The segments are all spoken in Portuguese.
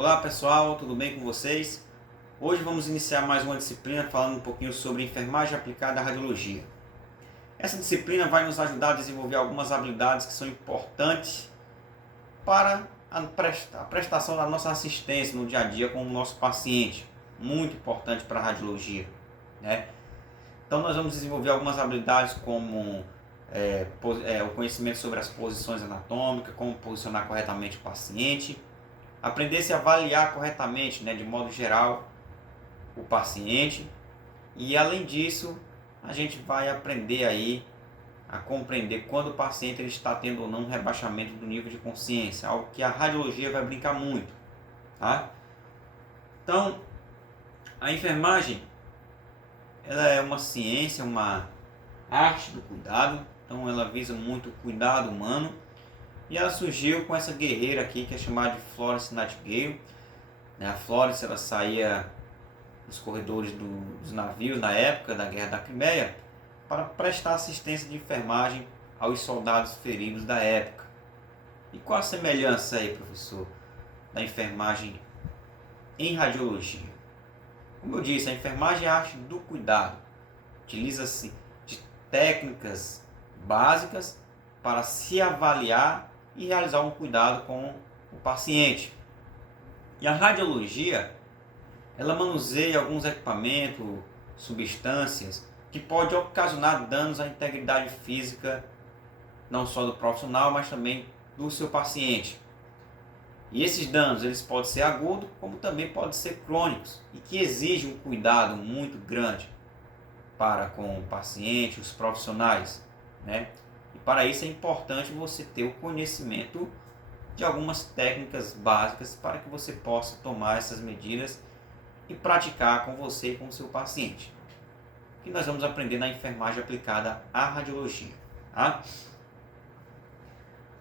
Olá pessoal, tudo bem com vocês? Hoje vamos iniciar mais uma disciplina falando um pouquinho sobre enfermagem aplicada à radiologia. Essa disciplina vai nos ajudar a desenvolver algumas habilidades que são importantes para a prestação da nossa assistência no dia a dia com o nosso paciente. Muito importante para a radiologia, né? Então nós vamos desenvolver algumas habilidades como o conhecimento sobre as posições anatômicas, como posicionar corretamente o paciente, aprender a se avaliar corretamente, né, de modo geral, o paciente. E além disso, a gente vai aprender aí a compreender quando o paciente ele está tendo ou não um rebaixamento do nível de consciência, algo que a radiologia vai brincar muito, tá? Então, a enfermagem ela é uma ciência, uma arte do cuidado, então ela visa muito o cuidado humano. E ela surgiu com essa guerreira aqui que é chamada de Florence Nightingale. A Florence ela saía nos corredores dos navios na época da Guerra da Crimeia para prestar assistência de enfermagem aos soldados feridos da época. E qual a semelhança aí, professor, da enfermagem em radiologia? Como eu disse, a enfermagem é a arte do cuidado. Utiliza-se de técnicas básicas para se avaliar e realizar um cuidado com o paciente. E a radiologia, ela manuseia alguns equipamentos, substâncias, que podem ocasionar danos à integridade física, não só do profissional, mas também do seu paciente. E esses danos, eles podem ser agudos, como também podem ser crônicos, e que exigem um cuidado muito grande para com o paciente, os profissionais, né? E para isso é importante você ter o conhecimento de algumas técnicas básicas para que você possa tomar essas medidas e praticar com você e com o seu paciente. Que nós vamos aprender na enfermagem aplicada à radiologia. Tá?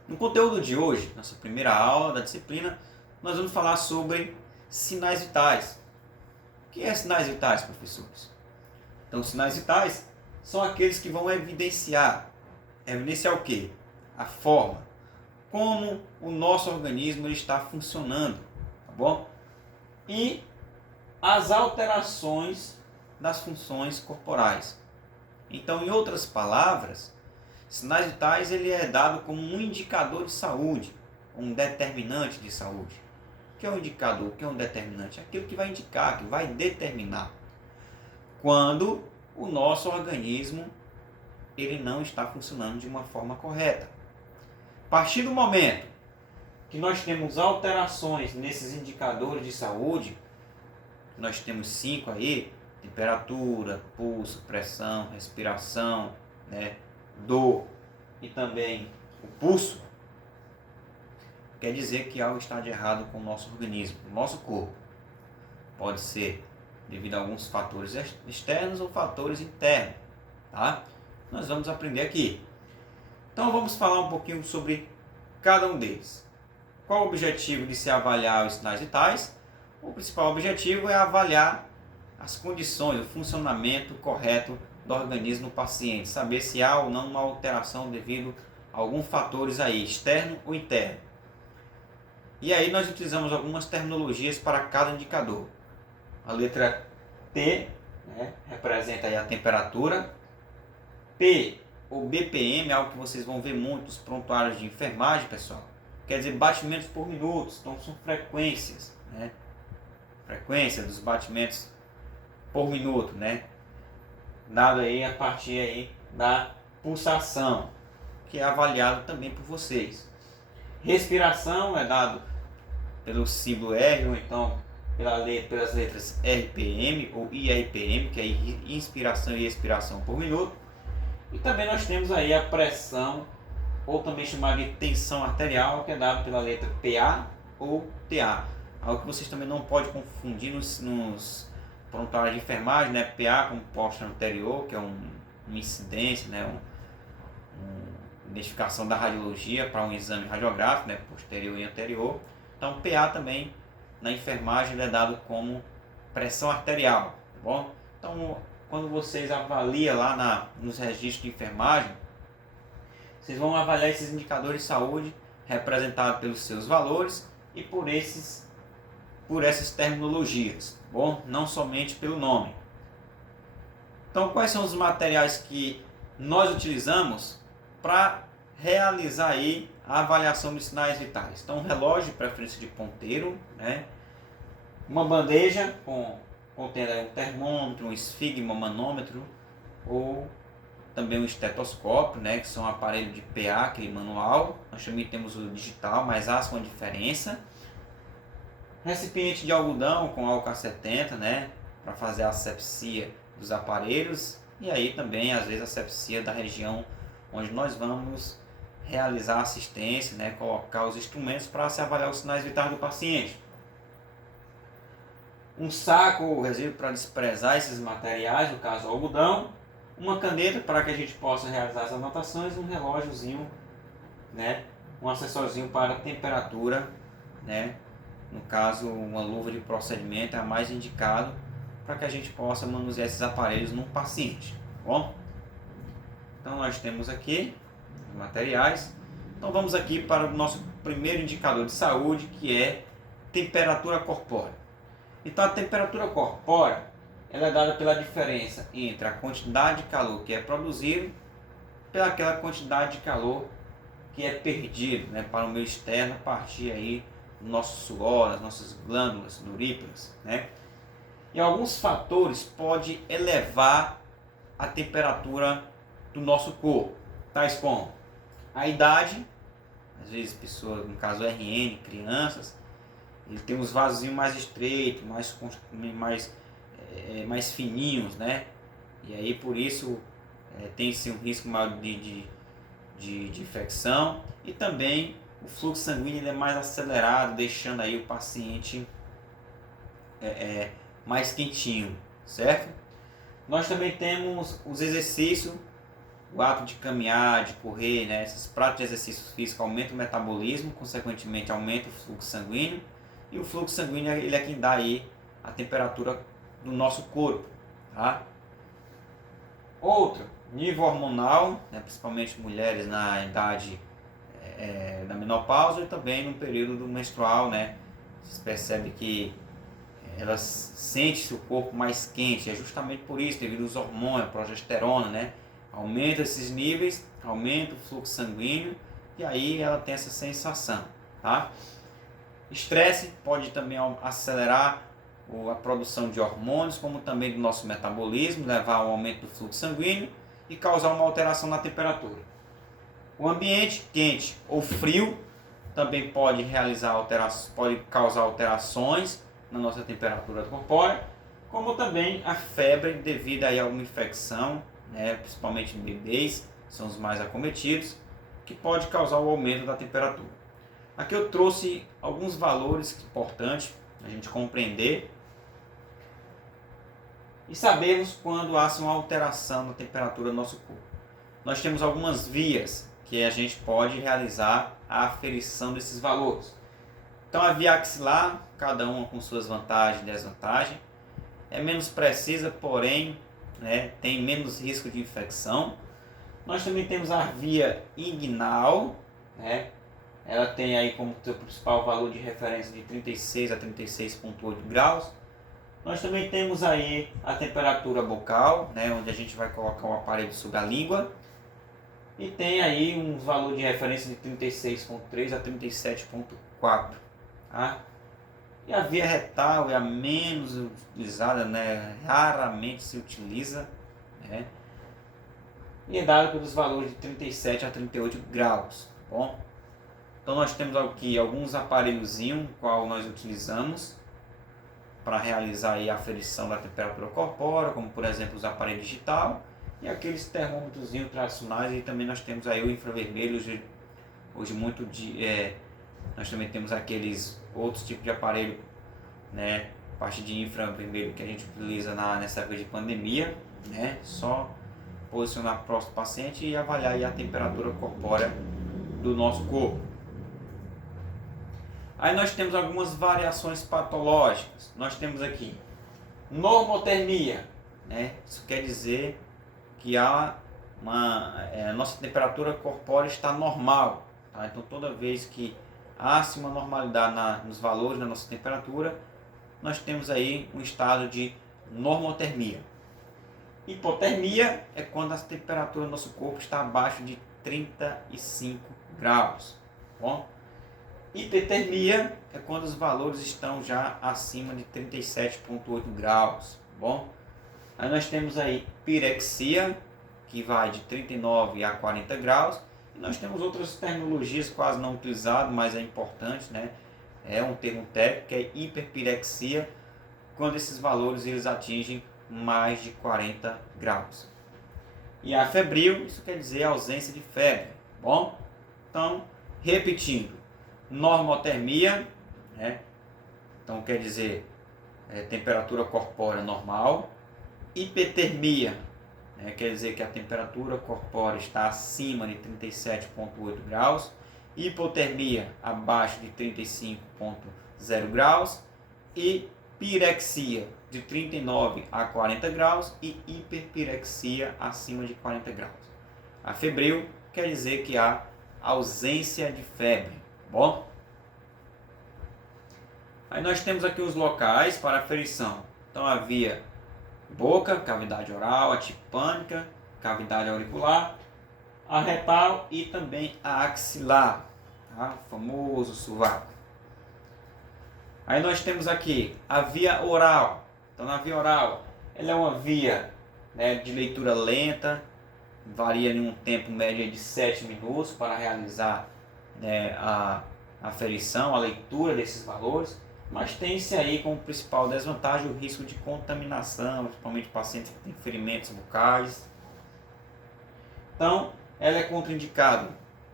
No conteúdo de hoje, nossa primeira aula da disciplina, nós vamos falar sobre sinais vitais. O que é sinais vitais, professores? Então, sinais vitais são aqueles que vão evidenciar o quê? A forma, como o nosso organismo ele está funcionando, tá bom? E as alterações das funções corporais. Então, em outras palavras, sinais vitais ele é dado como um indicador de saúde, um determinante de saúde. O que é um indicador? O que é um determinante? Aquilo que vai indicar, que vai determinar quando o nosso organismo ele não está funcionando de uma forma correta. A partir do momento que nós temos alterações nesses indicadores de saúde, nós temos 5 aí: temperatura, pulso, pressão, respiração, né, dor e também o pulso, quer dizer que algo está de errado com o nosso organismo, o nosso corpo. Pode ser devido a alguns fatores externos ou fatores internos, tá? Nós vamos aprender aqui. Então vamos falar um pouquinho sobre cada um deles. Qual o objetivo de se avaliar os sinais vitais? O principal objetivo é avaliar as condições, o funcionamento correto do organismo do paciente, saber se há ou não uma alteração devido a alguns fatores aí, externo ou interno. E aí nós utilizamos algumas terminologias para cada indicador. A letra T, né, representa aí a temperatura. P, ou BPM, é algo que vocês vão ver muito nos prontuários de enfermagem, pessoal. Quer dizer, batimentos por minuto, então são frequências, né? Frequência dos batimentos por minuto, né? Dado aí a partir aí da pulsação, que é avaliado também por vocês. Respiração é dado pelo símbolo R, ou então pelas letras RPM ou IRPM, que é inspiração e expiração por minuto. E também nós temos aí a pressão, ou também chamada de tensão arterial, que é dado pela letra PA ou TA. Algo que vocês também não podem confundir nos prontuários de enfermagem, né? PA como posto anterior, que é uma incidência, né? Uma identificação da radiologia para um exame radiográfico, né? Posterior e anterior. Então PA também na enfermagem é dado como pressão arterial, tá bom? Então, quando vocês avaliam lá nos registros de enfermagem, vocês vão avaliar esses indicadores de saúde representados pelos seus valores e por esses por essas terminologias, tá bom? Não somente pelo nome. Então, quais são os materiais que nós utilizamos para realizar aí a avaliação dos sinais vitais? Então, um relógio, de preferência de ponteiro, né? Uma bandeja contendo um termômetro, um esfigmomanômetro ou também um estetoscópio, né? Que são aparelhos de PA, aquele manual. Nós também temos o digital, mas há uma diferença. Recipiente de algodão com álcool 70, né? Para fazer a asepsia dos aparelhos e aí também às vezes a asepsia da região onde nós vamos realizar a assistência, né, colocar os instrumentos para se avaliar os sinais vitais do paciente. Um saco ou resíduo para desprezar esses materiais, no caso o algodão, uma caneta para que a gente possa realizar as anotações, um relógiozinho, né, um acessóriozinho para temperatura, né, no caso uma luva de procedimento é a mais indicado para que a gente possa manusear esses aparelhos num paciente, tá bom? Então nós temos aqui os materiais. Então vamos aqui para o nosso primeiro indicador de saúde, que é temperatura corpórea. Então a temperatura corpórea ela é dada pela diferença entre a quantidade de calor que é produzido pelaquela quantidade de calor que é perdido, né, para o meio externo a partir aí do nosso suor, das nossas glândulas duríparas, né? E alguns fatores podem elevar a temperatura do nosso corpo, tais como a idade, às vezes pessoas, no caso RN, crianças, ele tem os vasos mais estreitos, mais fininhos, né? E aí por isso tem-se um risco maior de infecção e também o fluxo sanguíneo é mais acelerado, deixando aí o paciente mais quentinho, certo? Nós também temos os exercícios, o ato de caminhar, de correr, né? Esses práticas de exercício físico aumentam o metabolismo, consequentemente aumenta o fluxo sanguíneo, e o fluxo sanguíneo ele é quem dá aí a temperatura do nosso corpo, tá? Outro, nível hormonal, né? Principalmente mulheres na idade da menopausa e também no período do menstrual, né? Você percebe que elas sentem o corpo mais quente, é justamente por isso, devido aos hormônios, a progesterona, né? Aumenta esses níveis, aumenta o fluxo sanguíneo e aí ela tem essa sensação, tá? Estresse pode também acelerar a produção de hormônios, como também do nosso metabolismo, levar ao aumento do fluxo sanguíneo e causar uma alteração na temperatura. O ambiente quente ou frio também pode causar alterações na nossa temperatura corpórea, como também a febre devido a alguma infecção, né, principalmente em bebês, são os mais acometidos, que pode causar o aumento da temperatura. Aqui eu trouxe alguns valores importantes a gente compreender e sabermos quando há uma alteração na temperatura do nosso corpo. Nós temos algumas vias que a gente pode realizar a aferição desses valores. Então a via axilar, cada uma com suas vantagens e desvantagens, é menos precisa, porém, né, tem menos risco de infecção. Nós também temos a via inguinal, né, ela tem aí como seu principal valor de referência de 36 a 36,8 graus. Nós também temos aí a temperatura bucal, né, onde a gente vai colocar o aparelho sobre a língua. E tem aí um valor de referência de 36,3 a 37,4. Tá? E a via retal é a menos utilizada, né? Raramente se utiliza, né? E é dada pelos valores de 37 a 38 graus. Tá bom? Então nós temos aqui alguns aparelhozinhos qual nós utilizamos para realizar aí a aferição da temperatura corpórea, como por exemplo os aparelhos digital e aqueles termômetros tradicionais, e também nós temos aí o infravermelho, hoje muito nós também temos aqueles outros tipos de aparelho, né, parte de infravermelho que a gente utiliza nessa época de pandemia, né, só posicionar próximo do paciente e avaliar aí a temperatura corpórea do nosso corpo. Aí nós temos algumas variações patológicas. Nós temos aqui normotermia, né? Isso quer dizer que a nossa temperatura corpórea está normal. Tá? Então toda vez que há uma normalidade nos valores da nossa temperatura, nós temos aí um estado de normotermia. Hipotermia é quando a temperatura do nosso corpo está abaixo de 35 graus. Bom? Hipertermia é quando os valores estão já acima de 37,8 graus. Bom? Aí nós temos aí pirexia, que vai de 39 a 40 graus. E nós temos outras terminologias quase não utilizadas, mas é importante, né? É um termo técnico, que é hiperpirexia, quando esses valores eles atingem mais de 40 graus. E a febril, isso quer dizer ausência de febre. Bom? Então, repetindo, normotermia, né? Então quer dizer temperatura corpórea normal. Hipertermia, né? Quer dizer que a temperatura corpórea está acima de 37,8 graus. Hipotermia, abaixo de 35,0 graus. E pirexia, de 39 a 40 graus. E hiperpirexia, acima de 40 graus. A febril quer dizer que há ausência de febre. Bom? Aí nós temos aqui os locais para aferição. Então havia boca, cavidade oral, a tipânica, cavidade auricular, a retal e também a axilar, tá? O famoso sovaco. Aí nós temos aqui a via oral. Então na via oral, ela é uma via, né, de leitura lenta, varia em um tempo médio de 7 minutos para realizar, né, a aferição, a leitura desses valores, mas tem-se aí como principal desvantagem o risco de contaminação, principalmente pacientes que têm ferimentos bucais. Então, ela é contraindicada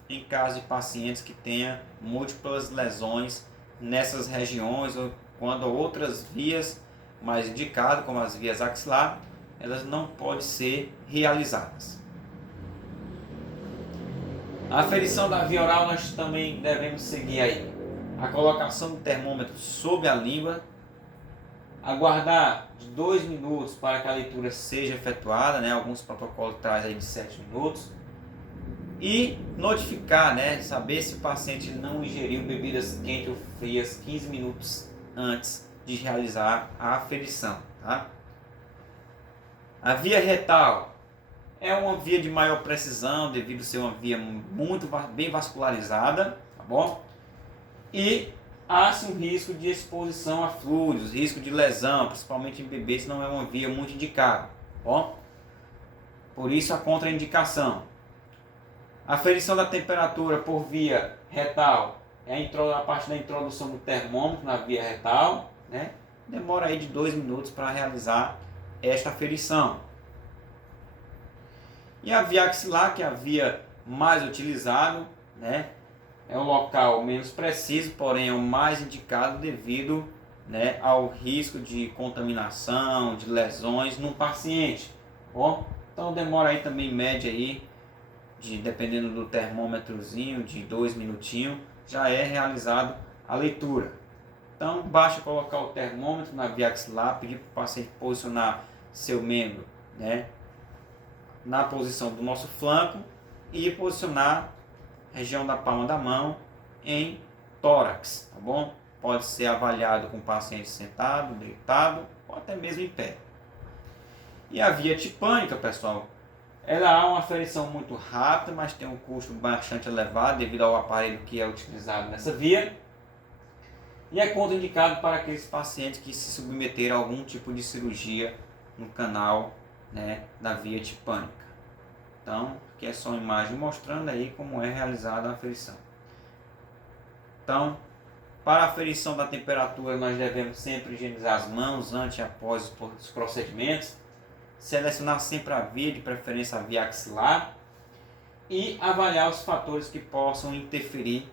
em caso de pacientes que tenham múltiplas lesões nessas regiões, ou quando outras vias mais indicadas, como as vias axilar, elas não podem ser realizadas. A aferição da via oral nós também devemos seguir aí a colocação do termômetro sob a língua, aguardar de 2 minutos para que a leitura seja efetuada, né? Alguns protocolos trazem aí de 7 minutos, e notificar, né? Saber se o paciente não ingeriu bebidas quentes ou frias 15 minutos antes de realizar a aferição, tá? A via retal é uma via de maior precisão, devido a ser uma via muito bem vascularizada, tá bom? E há-se um risco de exposição a fluidos, risco de lesão, principalmente em bebês, não é uma via muito indicada, tá bom? Por isso a contraindicação. A aferição da temperatura por via retal é a parte da introdução do termômetro na via retal, né? Demora aí de 2 minutos para realizar esta aferição. E a via axilar, que é a via mais utilizada, né? É um local menos preciso, porém é o mais indicado devido, né, ao risco de contaminação, de lesões no paciente. Bom, então demora aí também média aí, dependendo do termômetrozinho, de 2 minutinhos, já é realizado a leitura. Então basta colocar o termômetro na via axilar, pedir para o paciente posicionar seu membro, né, na posição do nosso flanco e posicionar a região da palma da mão em tórax, tá bom? Pode ser avaliado com o paciente sentado, deitado ou até mesmo em pé. E a via tipânica, pessoal, ela há uma aferição muito rápida, mas tem um custo bastante elevado devido ao aparelho que é utilizado nessa via. E é contraindicado para aqueles pacientes que se submeteram a algum tipo de cirurgia no canal, né, da via tipânica. Então, aqui é só uma imagem mostrando aí como é realizada a aferição. Então, para a aferição da temperatura, nós devemos sempre higienizar as mãos antes e após os procedimentos, selecionar sempre a via, de preferência a via axilar, e avaliar os fatores que possam interferir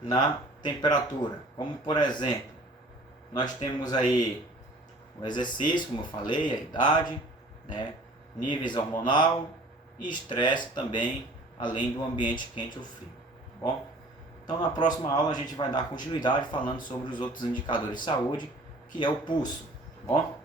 na temperatura, como por exemplo, nós temos aí o exercício, como eu falei, a idade, né, níveis hormonal e estresse também, além do ambiente quente ou frio, tá bom? Então na próxima aula a gente vai dar continuidade falando sobre os outros indicadores de saúde, que é o pulso, tá bom?